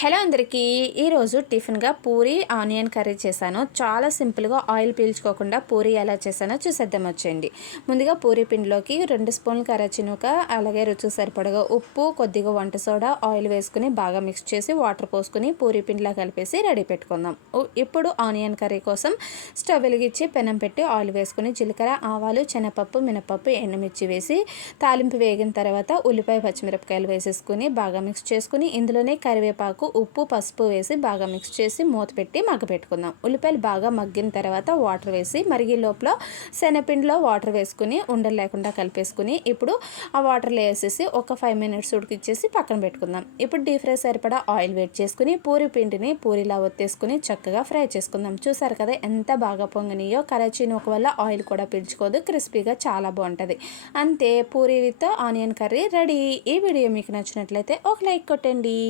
Hello అందరికీ ఈరోజు టిఫిన్గా puri onion curry చేశాను. చాలా సింపుల్గా ఆయిల్ పీల్చుకోకుండా పూరి ఎలా చేశానో చూసేద్దాం వచ్చేయండి. ముందుగా పూరి పిండిలోకి 2 స్పూన్లు కరచినుక, అలాగే రుచికి సరిపడగా ఉప్పు, కొద్దిగా వంట సోడా, ఆయిల్ వేసుకుని బాగా మిక్స్ చేసి వాటర్ పోసుకుని పూరి పిండిలా కలిపేసి రెడీ పెట్టుకుందాం. ఇప్పుడు ఆనియన్ కర్రీ కోసం స్టవ్ వెలిగించి పెనం పెట్టి ఆయిల్ వేసుకుని జీలకర్ర, ఆవాలు, శనగపప్పు, మినపప్పు, ఎండుమిర్చి వేసి తాలింపు వేగిన తర్వాత ఉల్లిపాయ, పచ్చిమిరపకాయలు వేసేసుకుని బాగా మిక్స్ చేసుకుని ఇందులోనే కరివేపాకు, ఉప్పు, పసుపు వేసి బాగా మిక్స్ చేసి మూత పెట్టి మగ్గపెట్టుకుందాం. ఉల్లిపాయలు బాగా మగ్గిన తర్వాత వాటర్ వేసి మరిగే లోపల శనగపిండిలో వాటర్ వేసుకుని ఉండలు లేకుండా కలిపేసుకుని ఇప్పుడు ఆ వాటర్లో వేసేసి ఒక 5 మినిట్స్ ఉడికిచ్చేసి పక్కన పెట్టుకుందాం. ఇప్పుడు డీప్ ఫ్రై సరిపడా ఆయిల్ వేడి చేసుకుని పూరి పిండిని పూరిలా ఒత్తేసుకుని చక్కగా ఫ్రై చేసుకుందాం. చూసారు కదా ఎంత బాగా పొంగినాయో. కరాచీ నూక వల్ల ఆయిల్ కూడా పీల్చుకోదు, క్రిస్పీగా చాలా బాగుంటుంది. అంతే, puri with onion curry ready. ఈ వీడియో మీకు నచ్చినట్లయితే ఒక లైక్ కొట్టండి.